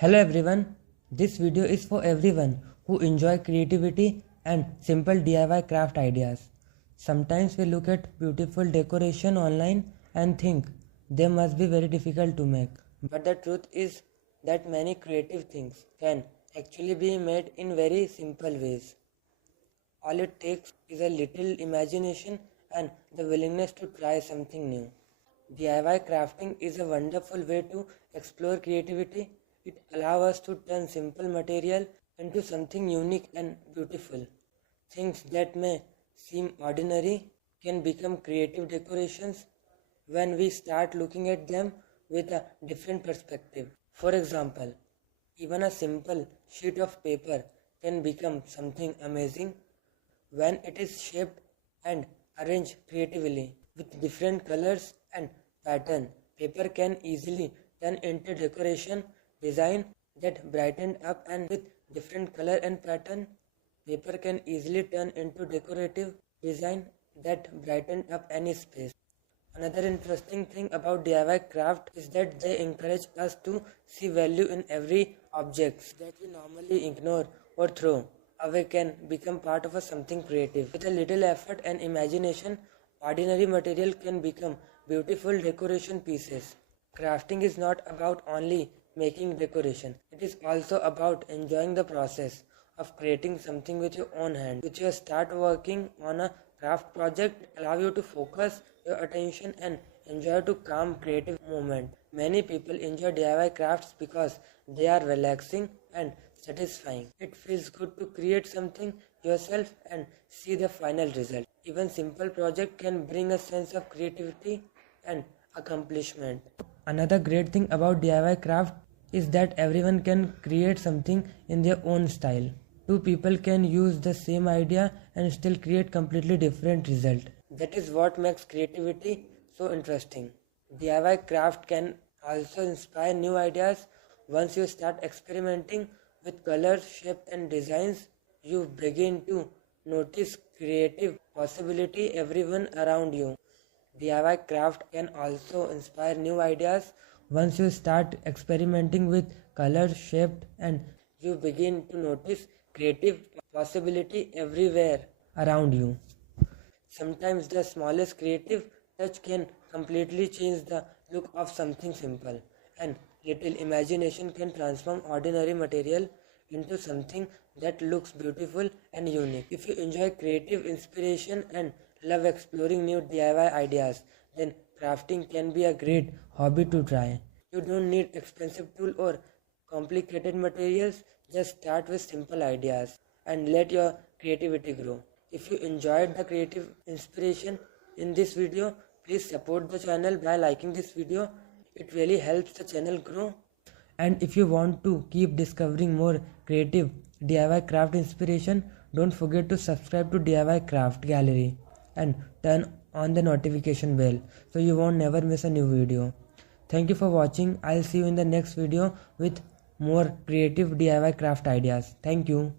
Hello everyone, this video is for everyone who enjoy creativity and simple DIY craft ideas. Sometimes we look at beautiful decoration online and think they must be very difficult to make. But the truth is that many creative things can actually be made in very simple ways. All it takes is a little imagination and the willingness to try something new. DIY crafting is a wonderful way to explore creativity. It allows us to turn simple material into something unique and beautiful. Things that may seem ordinary can become creative decorations when we start looking at them with a different perspective. For example, even a simple sheet of paper can become something amazing when it is shaped and arranged creatively with different colors and pattern. Paper can easily turn into decoration design that brighten up, and with different color and pattern, paper can easily turn into decorative design that brighten up any space. Another interesting thing about DIY craft is that they encourage us to see value in every object that we normally ignore or throw away can become part of something creative. With a little effort and imagination, ordinary material can become beautiful decoration pieces. Crafting is not about only making decoration. It is also about enjoying the process of creating something with your own hand. With your start working on a craft project, allow you to focus your attention and enjoy to calm creative moment. Many people enjoy DIY crafts because they are relaxing and satisfying. It feels good to create something yourself and see the final result. Even simple project can bring a sense of creativity and accomplishment. Another great thing about DIY craft is that everyone can create something in their own style. Two people can use the same idea and still create completely different result. That is what makes creativity so interesting. DIY craft can also inspire new ideas. Once you start experimenting with colors, shape and designs, you begin to notice creative possibility everyone around you. DIY craft can also inspire new ideas. Once you start experimenting with color, shape and you begin to notice creative possibility everywhere around you. Sometimes the smallest creative touch can completely change the look of something simple, and little imagination can transform ordinary material into something that looks beautiful and unique. If you enjoy creative inspiration and love exploring new DIY ideas, then crafting can be a great hobby to try. You don't need expensive tools or complicated materials. Just start with simple ideas and let your creativity grow. If you enjoyed the creative inspiration in this video, please support the channel by liking this video. It really helps the channel grow. And if you want to keep discovering more creative DIY craft inspiration, don't forget to subscribe to DIY Craft Gallery and turn on the notification bell so you won't never miss a new video. Thank you for watching. I'll see you in the next video with more creative DIY craft ideas. Thank you.